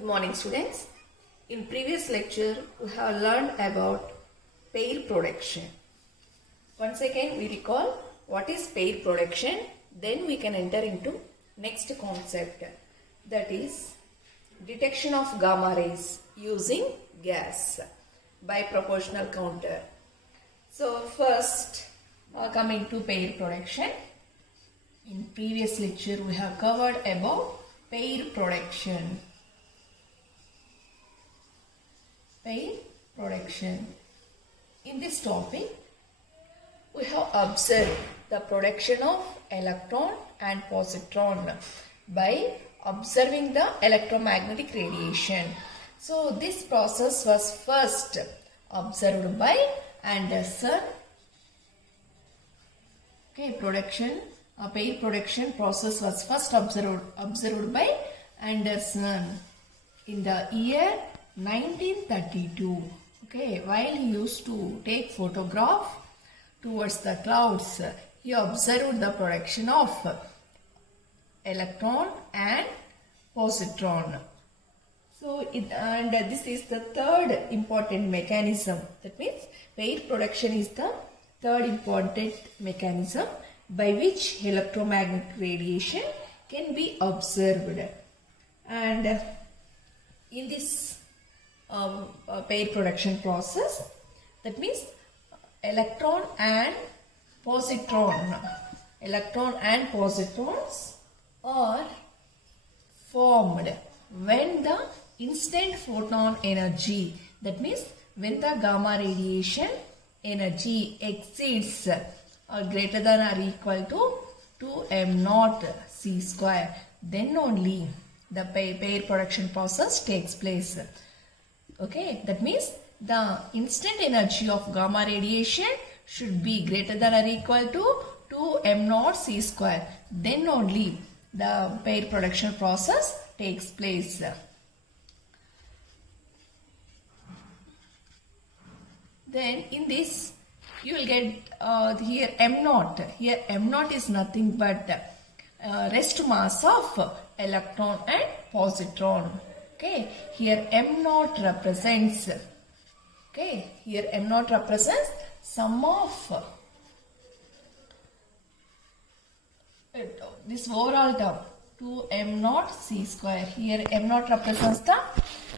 Good morning, students. In previous lecture, we have learned about pair production. Once again, we recall what is pair production. Then we can enter into next concept, that is detection of gamma rays using gas by proportional counter. So first, coming to pair production. In previous lecture, we have covered about pair production. Pair production. In this topic, we have observed the production of electron and positron by observing the electromagnetic radiation. So this process was first observed by Anderson. Okay, pair production process was first observed by Anderson in the year 1932. Okay, while he used to take photograph towards the clouds, he observed the production of electron and positron. So, this is the third important mechanism. That means pair production is the third important mechanism by which electromagnetic radiation can be observed. And in this pair production process, that means electron and positrons are formed when the instant photon energy, that means when the gamma radiation energy exceeds or greater than or equal to 2m0 c square, then only the pair production process takes place. Okay, that means the instant energy of gamma radiation should be greater than or equal to 2m0 c square. Then only the pair production process takes place. Then in this you will get here m0. Here m0 is nothing but rest mass of electron and positron. Okay, here m0 represents, sum of this overall term 2m0 c square. Here m0 represents the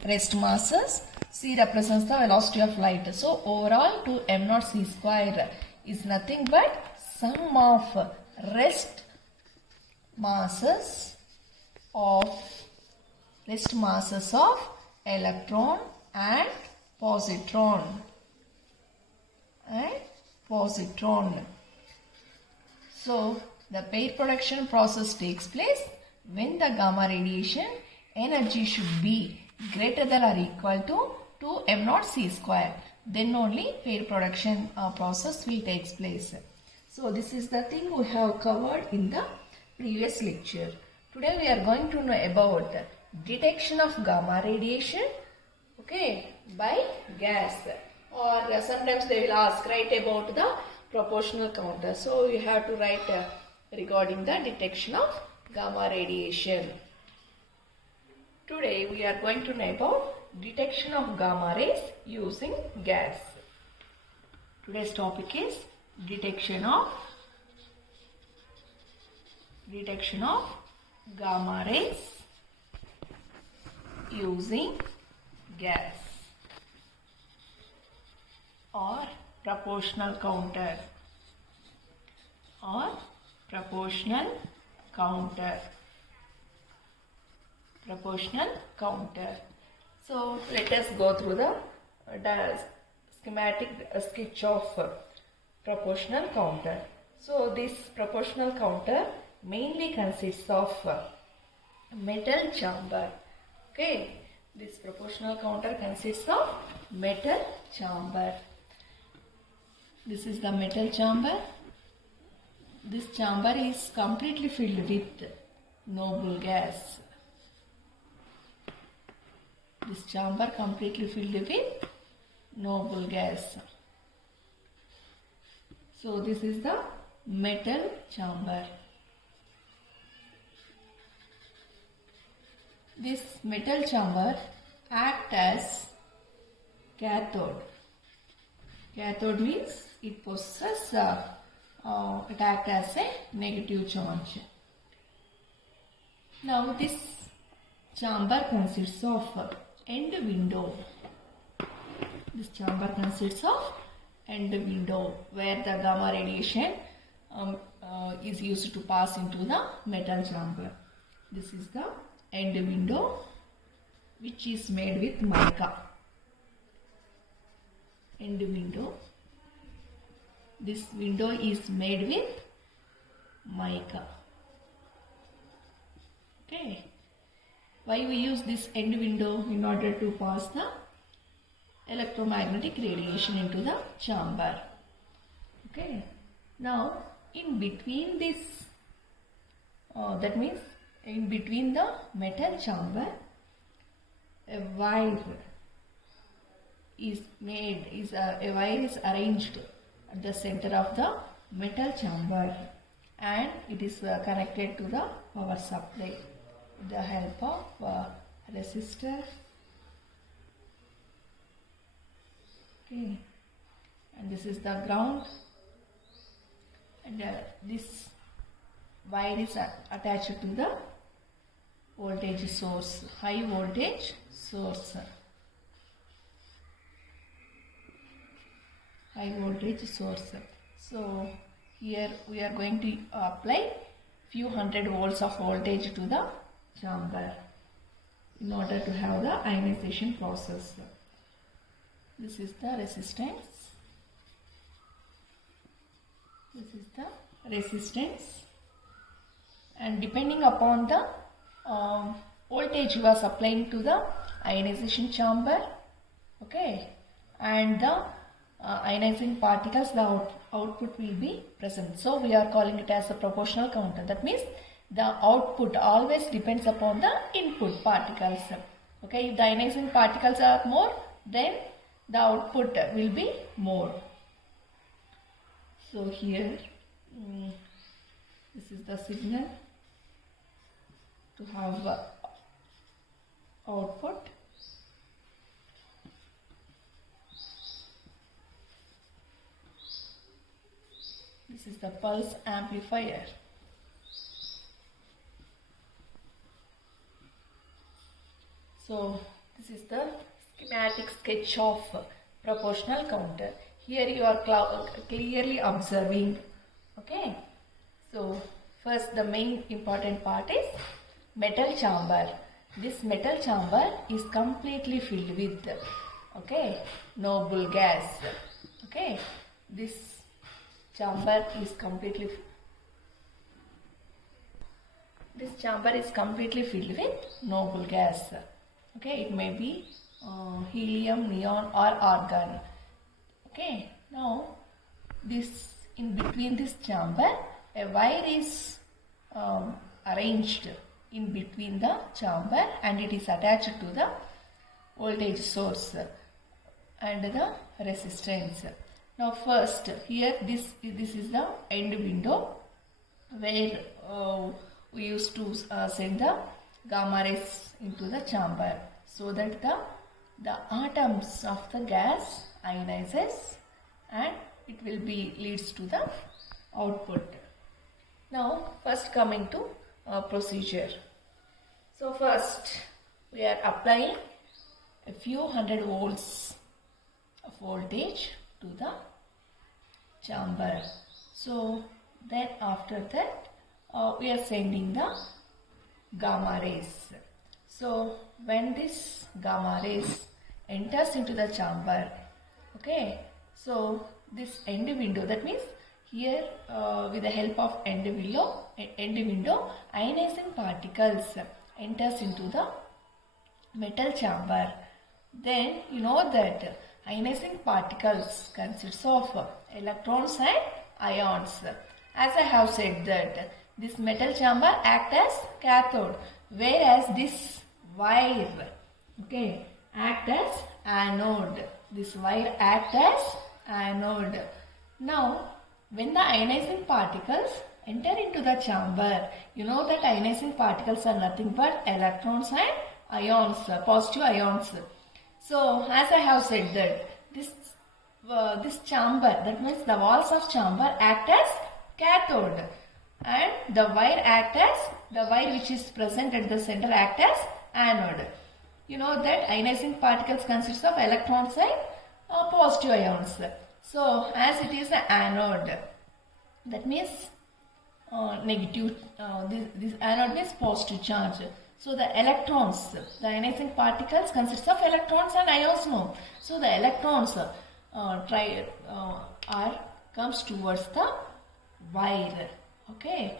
rest masses, c represents the velocity of light. So overall 2m0 c square is nothing but sum of rest masses of electron and positron. So the pair production process takes place when the gamma radiation energy should be greater than or equal to 2m0 c square. Then only pair production process will take place. So this is the thing we have covered in the previous lecture. Today we are going to know about detection of gamma radiation, by gas, or sometimes they will ask, write about the proportional counter. So you have to write regarding the detection of gamma radiation. Today we are going to know about detection of gamma rays using gas. Today's topic is detection of gamma rays using gas or proportional counter So let us go through the schematic sketch of proportional counter. So this proportional counter mainly consists of metal chamber. This proportional counter consists of metal chamber. This is the metal chamber. This chamber is completely filled with noble gas. This chamber completely filled with noble gas. So this is the metal chamber. this metal chamber act as cathode. Cathode means it possesses, it acts as a negative charge. Now this chamber consists of end window. This chamber consists of end window where the gamma radiation is used to pass into the metal chamber. This is the end window which is made with mica. End window. This window is made with mica. Okay. Why we use this end window? In order to pass the electromagnetic radiation into the chamber. Okay. Now, in between this, that means in between the metal chamber, a wire is made. A wire is arranged at the center of the metal chamber, and it is connected to the power supply with the help of resistor. Okay, and this is the ground, and this wire is attached to the voltage source, high voltage source. High voltage source. So here we are going to apply few hundred volts of voltage to the chamber in order to have the ionization process. This is the resistance. This is the resistance, and depending upon the voltage you are supplying to the ionization chamber, okay, and the ionizing particles, the output will be present. So we are calling it as a proportional counter. That means the output always depends upon the input particles. Okay, if the ionizing particles are more, then the output will be more. So here, this is the signal to have output. This is the pulse amplifier. So this is the schematic sketch of proportional counter. Here you are clearly observing. Okay. So first, the main important part is metal chamber. This metal chamber is completely filled with, okay, noble gas. Okay. This chamber is completely filled with noble gas. Okay, it may be helium, neon, or argon. Okay, now this, in between this chamber, a wire is arranged in between the chamber, and it is attached to the voltage source and the resistance. Now first, here this is the end window where we used to send the gamma rays into the chamber, so that the atoms of the gas ionizes and it will be leads to the output. Now first coming to procedure. So first we are applying a few hundred volts of voltage to the chamber. So then after that we are sending the gamma rays. So when this gamma rays enters into the chamber, okay, so this end window, that means here with the help of end window, ionizing particles enters into the metal chamber. Then you know that ionizing particles consists of electrons and ions. As I have said that this metal chamber acts as cathode, whereas this wire, okay, act as anode. This wire act as anode. Now when the ionizing particles enter into the chamber, you know that ionizing particles are nothing but electrons and ions, positive ions. So as I have said that this chamber, that means the walls of chamber act as cathode, and the wire which is present at the center act as anode. You know that ionizing particles consist of electrons and positive ions. So as it is an anode, that means negative, this anode means positive charge. So the electrons, the ionizing particles consist of electrons and ions, no. So the electrons comes towards the wire, okay.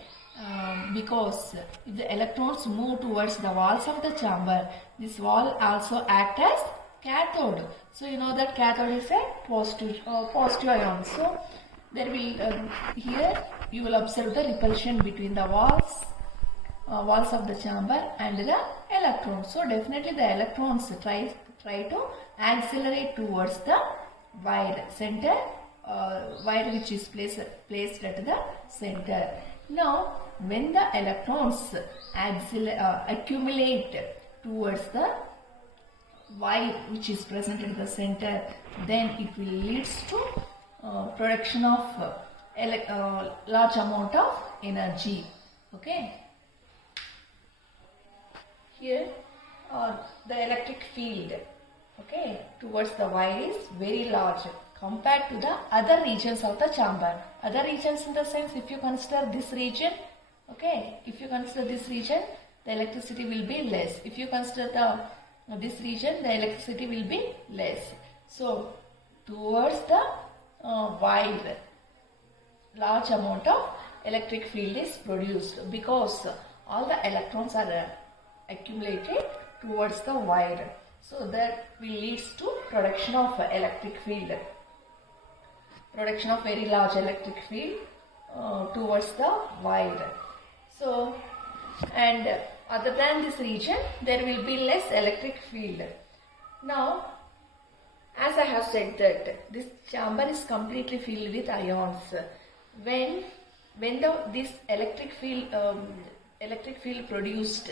Because if the electrons move towards the walls of the chamber, this wall also act as cathode. So you know that cathode is a positive ion. So there will here you will observe the repulsion between the walls of the chamber and the electrons. So definitely the electrons try to accelerate towards the wire center, wire which is placed at the center. Now when the electrons accumulate towards the wire which is present at the center, then it will leads to production of large amount of energy, okay. Here the electric field, okay, towards the wire is very large compared to the other regions of the chamber. Other regions in the sense, if you consider this region, okay, if you consider this region, the electricity will be less. If you consider this region, the electricity will be less. So towards the wire, large amount of electric field is produced because all the electrons are accumulated towards the wire. So that will leads to production of electric field, production of very large electric field towards the wire. So, and other than this region, there will be less electric field. Now, as I have said that this chamber is completely filled with ions. When this electric field produced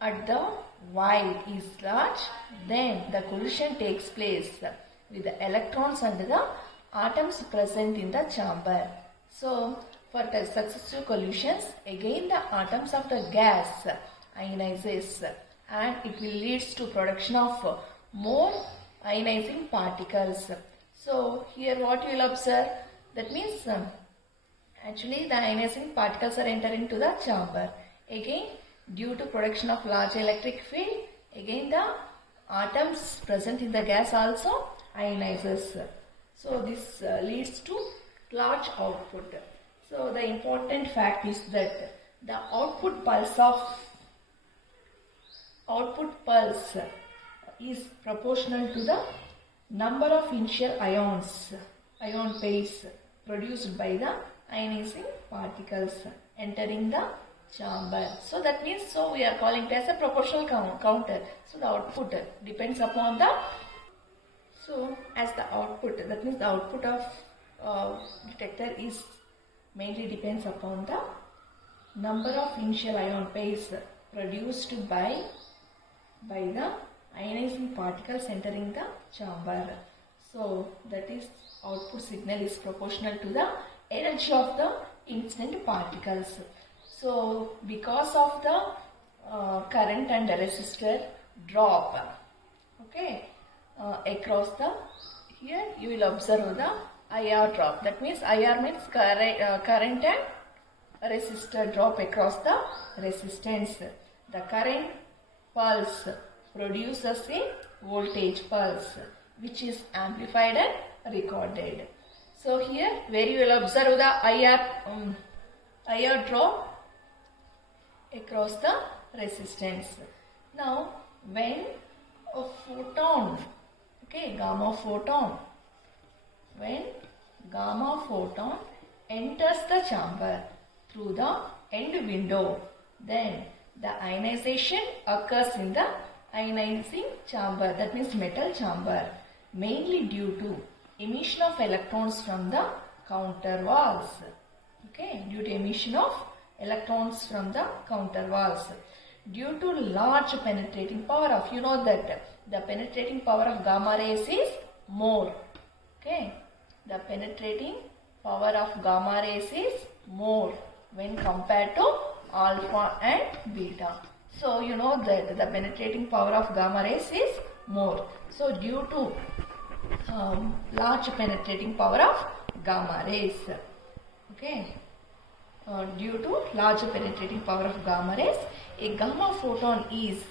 at the wire is large, then the collision takes place with the electrons and the atoms present in the chamber. So for the successive collisions, again the atoms of the gas ionizes and it will leads to production of more ionizing particles. So here what you will observe, that means actually the ionizing particles are entering to the chamber. Again, due to production of large electric field, again the atoms present in the gas also ionizes. So this leads to large output. So the important fact is that the output pulse is proportional to the number of initial ion pairs produced by the ionizing particles entering the chamber. So that means, so we are calling it as a proportional counter. So the output depends upon the, so as the output, that means the output of detector is mainly depends upon the number of initial ion pairs produced by the ionizing particles entering the chamber. So that is, output signal is proportional to the energy of the incident particles. So because of the current and the resistor drop, okay, across the, here you will observe the IR drop. That means IR means current and resistor drop across the resistance. The current pulse produces a voltage pulse which is amplified and recorded. So here where you will observe the IR drop across the resistance. Now when a photon, okay, gamma photon, when gamma photon enters the chamber through the end window, then the ionization occurs in the ionizing chamber, that means metal chamber, mainly due to emission of electrons from the counter walls. Okay, due to emission of electrons from the counter walls. due to large penetrating power of, you know that the penetrating power of gamma rays is more. Okay, the penetrating power of gamma rays is more when compared to alpha and beta. So you know that the penetrating power of gamma rays is more. So due to large penetrating power of gamma rays, okay, due to large penetrating power of gamma rays, a gamma photon is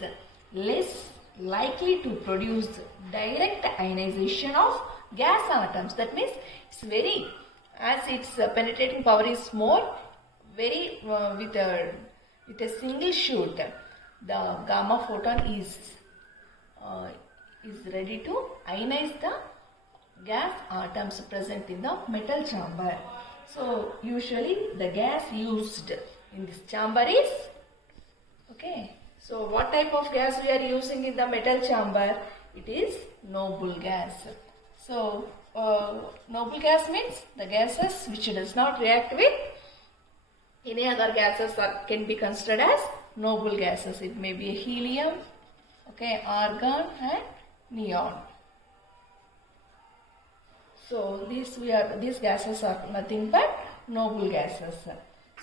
less likely to produce direct ionization of gas atoms. That means it's very, as its penetrating power is more, very with a single shoot, the gamma photon is ready to ionize the gas atoms present in the metal chamber. So usually the gas used in this chamber is, okay, so what type of gas we are using in the metal chamber? It is noble gas. So noble gas means the gases which does not react with any other gases can be considered as noble gases. It may be a helium, okay, argon and neon. So these gases are nothing but noble gases.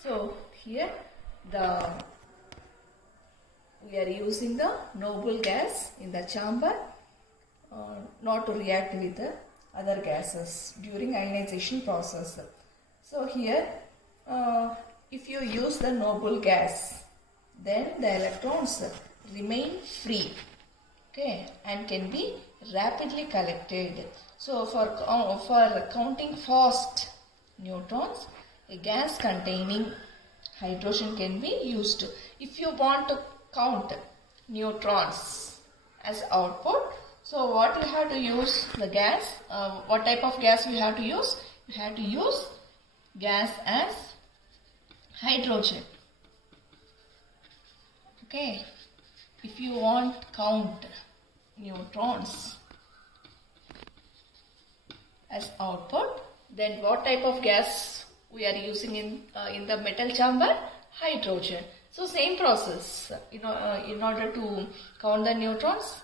So here we are using the noble gas in the chamber not to react with the other gases during ionization process. So here if you use the noble gas, then the electrons remain free, okay, and can be rapidly collected. So for counting fast neutrons, a gas containing hydrogen can be used. If you want to count neutrons as output, so what you have to use the gas, what type of gas you have to use? You have to use gas as hydrogen. Okay, if you want count neutrons as output, then what type of gas we are using in the metal chamber? Hydrogen. So same process. In order to count the neutrons,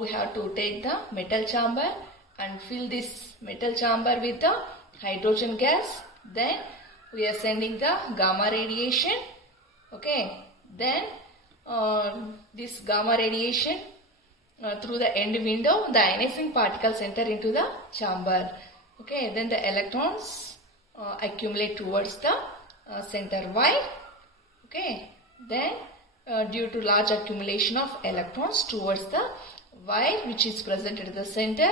we have to take the metal chamber and fill this metal chamber with the hydrogen gas. Then we are sending the gamma radiation. Okay. Then this gamma radiation through the end window, the ionizing particles enter into the chamber. Okay. Then the electrons accumulate towards the center wire. Okay. Then due to large accumulation of electrons towards the wire which is present at the center,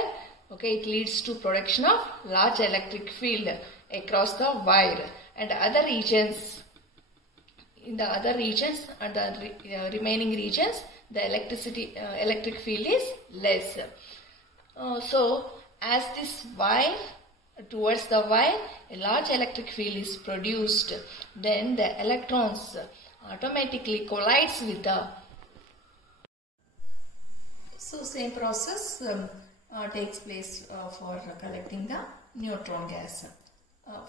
okay, it leads to production of large electric field across the wire, and other regions, in the other regions and the remaining regions, the electric field is less. So as this wire, towards the wire, a large electric field is produced, then the electrons automatically collides with the. So same process takes place for collecting the neutron gas.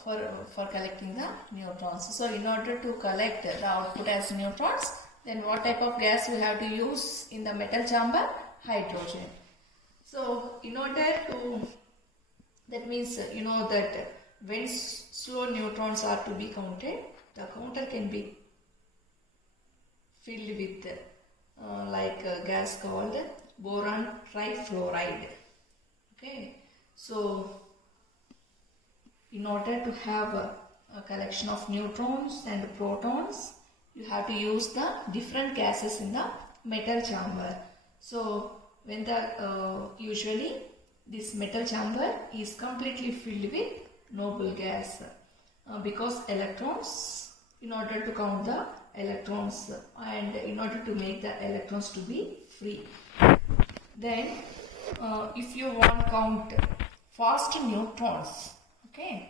For collecting the neutrons. So in order to collect the output as neutrons, then what type of gas we have to use in the metal chamber? Hydrogen. So in order to, that means you know that when slow neutrons are to be counted, the counter can be filled with like a gas called boron trifluoride. Okay, so in order to have a collection of neutrons and protons, you have to use the different gases in the metal chamber. So when the usually this metal chamber is completely filled with noble gas because electrons, in order to count the electrons and in order to make the electrons to be free. Then if you want to count fast neutrons, okay,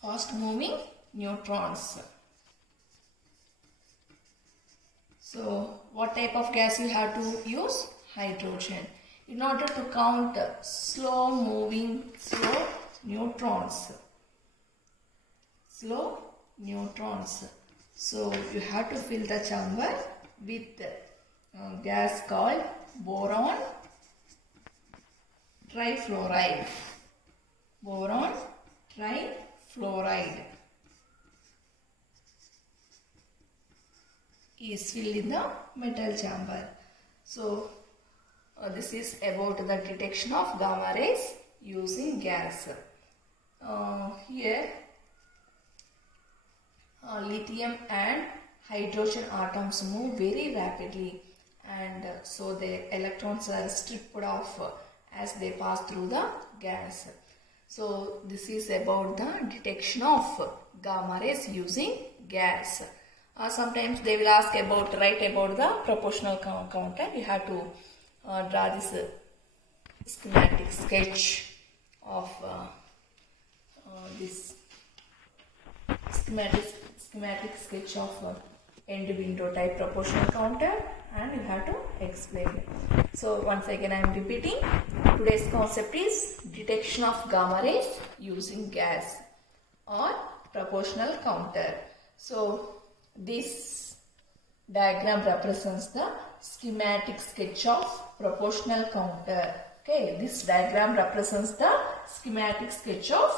fast moving neutrons. So what type of gas you have to use? Hydrogen. In order to count slow neutrons. So you have to fill the chamber with gas called boron trifluoride. Boron trifluoride is filled in the metal chamber. So this is about the detection of gamma rays using gas. Here lithium and hydrogen atoms move very rapidly, and so the electrons are stripped off as they pass through the gas. So this is about the detection of gamma rays using gas. Sometimes they will ask about, write about the proportional counter. You have to draw this schematic sketch of this schematic sketch of end window type proportional counter, and you have to explain it. So once again I am repeating, today's concept is detection of gamma rays using gas or proportional counter. So this diagram represents the schematic sketch of proportional counter. Okay, this diagram represents the schematic sketch of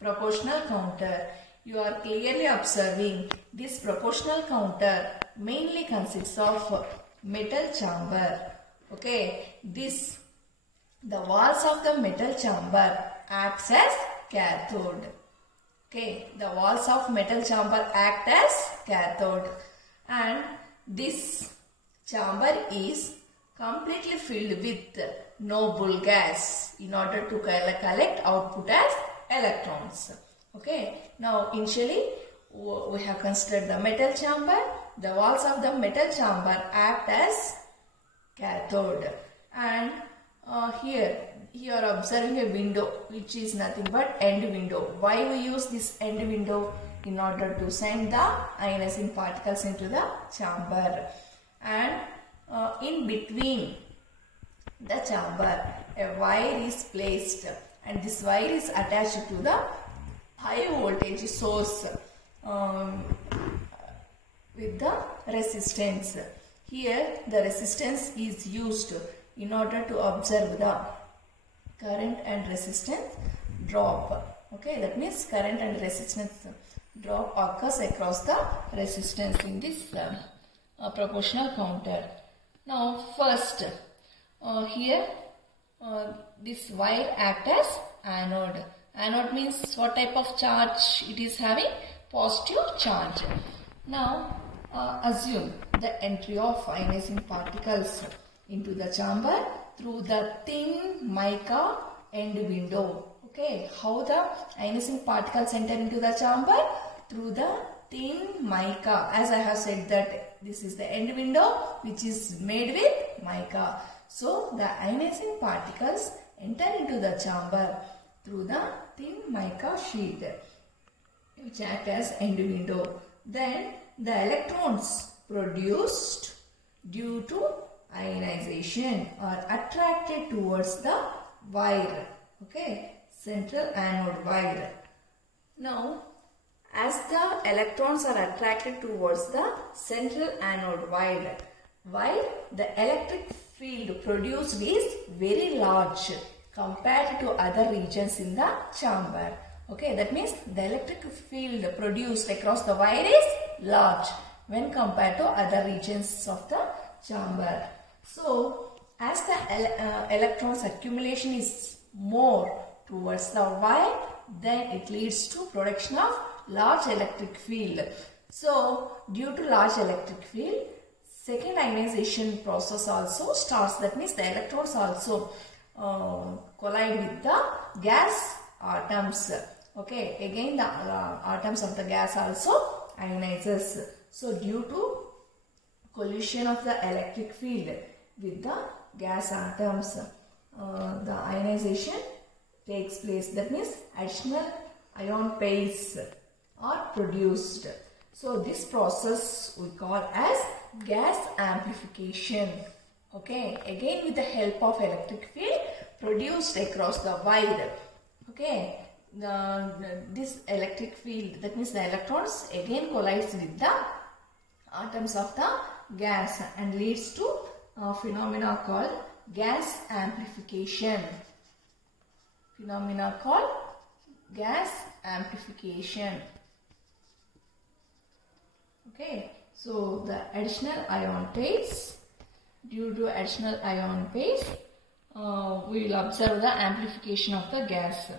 proportional counter. You are clearly observing this proportional counter mainly consists of metal chamber. Okay, the walls of the metal chamber acts as cathode. Okay, the walls of metal chamber act as cathode, and this chamber is completely filled with noble gas in order to collect output as electrons. Okay, now initially we have considered the metal chamber. The walls of the metal chamber act as cathode, and here you are observing a window which is nothing but end window. Why we use this end window? In order to send the ionizing particles into the chamber, and in between the chamber a wire is placed, and this wire is attached to the high voltage source with the resistance. Here the resistance is used in order to observe the current and resistance drop. Okay, that means current and resistance drop occurs across the resistance in this proportional counter. Now first here this wire acts as anode. Anode means what type of charge it is having? Positive charge. Now assume the entry of ionizing particles into the chamber through the thin mica end window. Okay, how the ionizing particles enter into the chamber? Through the thin mica. As I have said that this is the end window which is made with mica. So the ionizing particles enter into the chamber through the thin mica sheet which act as end window. Then the electrons produced due to ionization are attracted towards the wire. Okay, central anode wire. Now as the electrons are attracted towards the central anode wire, the electric field produced is very large compared to other regions in the chamber. Okay, that means the electric field produced across the wire is large when compared to other regions of the chamber. So as the electrons accumulation is more towards the wire, then it leads to production of large electric field. So due to large electric field, second ionization process also starts. That means the electrons also collide with the gas atoms. Okay, again the atoms of the gas also ionizes. So due to collision of the electric field with the gas atoms, the ionization takes place. That means additional ion pairs are produced. So this process we call as gas amplification. Okay, again with the help of electric field produced across the wire. Okay, this electric field, that means the electrons again collides with the atoms of the gas and leads to a phenomena called gas amplification. Phenomena called gas amplification. Okay, so the additional ion phase, due to additional ion phase, we will observe the amplification of the gas,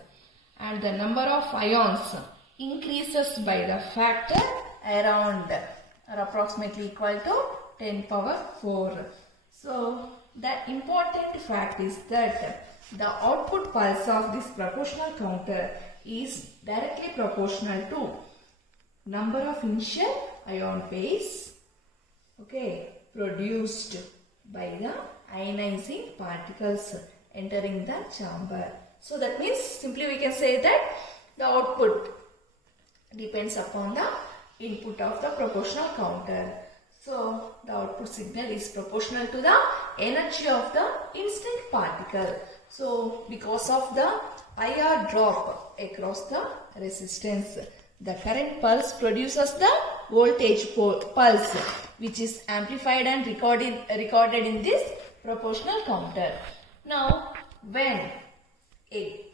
and the number of ions increases by the factor around or approximately equal to 10 power 4. So the important fact is that the output pulse of this proportional counter is directly proportional to number of initial ion phase, okay, produced by the ionizing particles entering the chamber. So that means simply we can say that the output depends upon the input of the proportional counter. So the output signal is proportional to the energy of the instant particle. So because of the IR drop across the resistance, the current pulse produces the voltage pulse, which is amplified and recorded in this proportional counter. Now, when a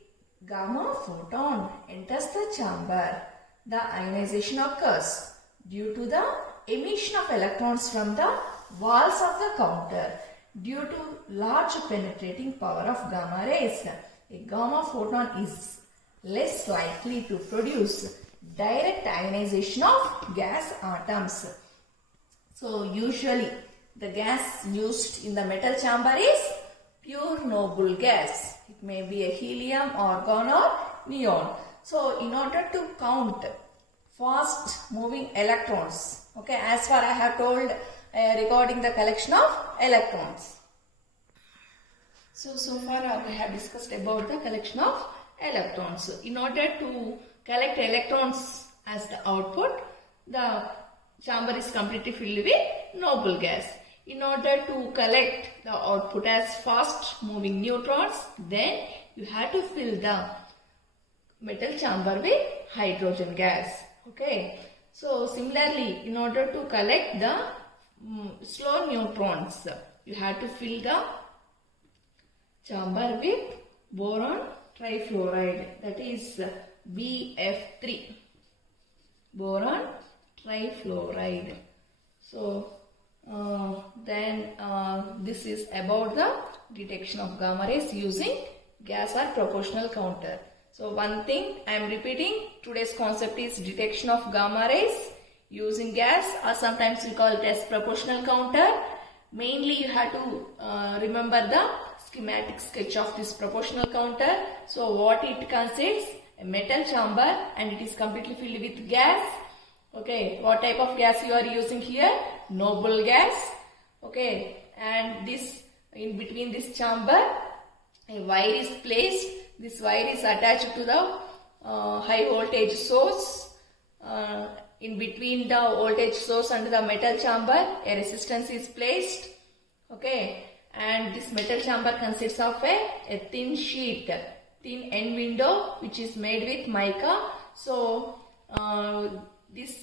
gamma photon enters the chamber, the ionization occurs due to the emission of electrons from the walls of the counter. Due to large penetrating power of gamma rays, a gamma photon is less likely to produce direct ionization of gas atoms. So usually the gas used in the metal chamber is pure noble gas. It may be a helium, argon or neon. So in order to count fast moving electrons, okay, as far I have told regarding the collection of electrons. So far we have discussed about the collection of electrons. In order to collect electrons as the output, the chamber is completely filled with noble gas. In order to collect the output as fast moving neutrons, then you have to fill the metal chamber with hydrogen gas. Okay. So similarly, in order to collect the slow neutrons, you have to fill the chamber with boron trifluoride, that is BF3, boron trifluoride. So then this is about the detection of gamma rays using gas or proportional counter. So one thing I am repeating, today's concept is detection of gamma rays using gas, or sometimes we call it as proportional counter. Mainly you have to remember the schematic sketch of this proportional counter. So what it consists? A metal chamber, and it is completely filled with gas. Okay, what type of gas you are using here? Noble gas. Okay, and this, in between this chamber, a wire is placed. This wire is attached to the high voltage source. In between the voltage source and the metal chamber, a resistance is placed. Okay, and this metal chamber consists of a thin sheet, thin end window, which is made with mica. So this,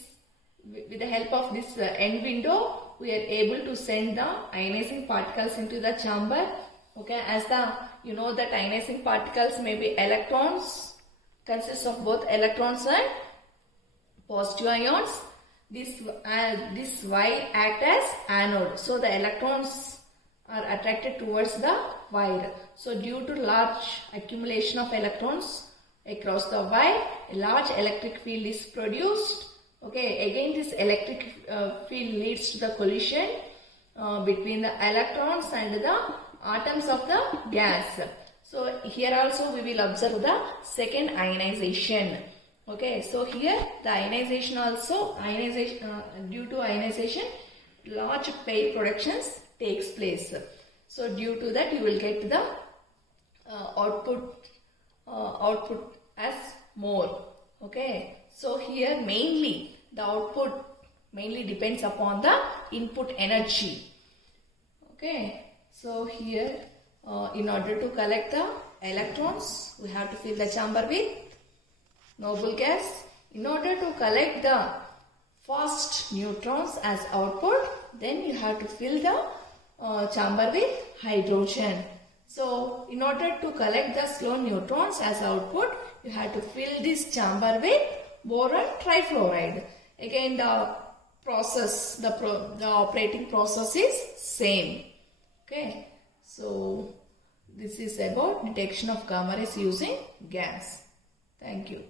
with the help of this end window, we are able to send the ionizing particles into the chamber. Okay, as the, you know that ionizing particles may be electrons, consists of both electrons and positive ions. This wire act as anode, so the electrons are attracted towards the wire. So due to large accumulation of electrons across the wire, a large electric field is produced. Okay, again this electric field leads to the collision between the electrons and the atoms of the gas. So here also we will observe the second ionization. Okay, so here the ionization also, due to ionization, large pair productions takes place. So due to that you will get the output as more. Okay, so here mainly the output mainly depends upon the input energy. Okay, so here in order to collect the electrons, we have to fill the chamber with noble gas. In order to collect the fast neutrons as output, then you have to fill the chamber with hydrogen. So in order to collect the slow neutrons as output, you have to fill this chamber with boron trifluoride. Again, the process, the operating process is same. Okay, so this is about detection of gamma rays using gas. Thank you.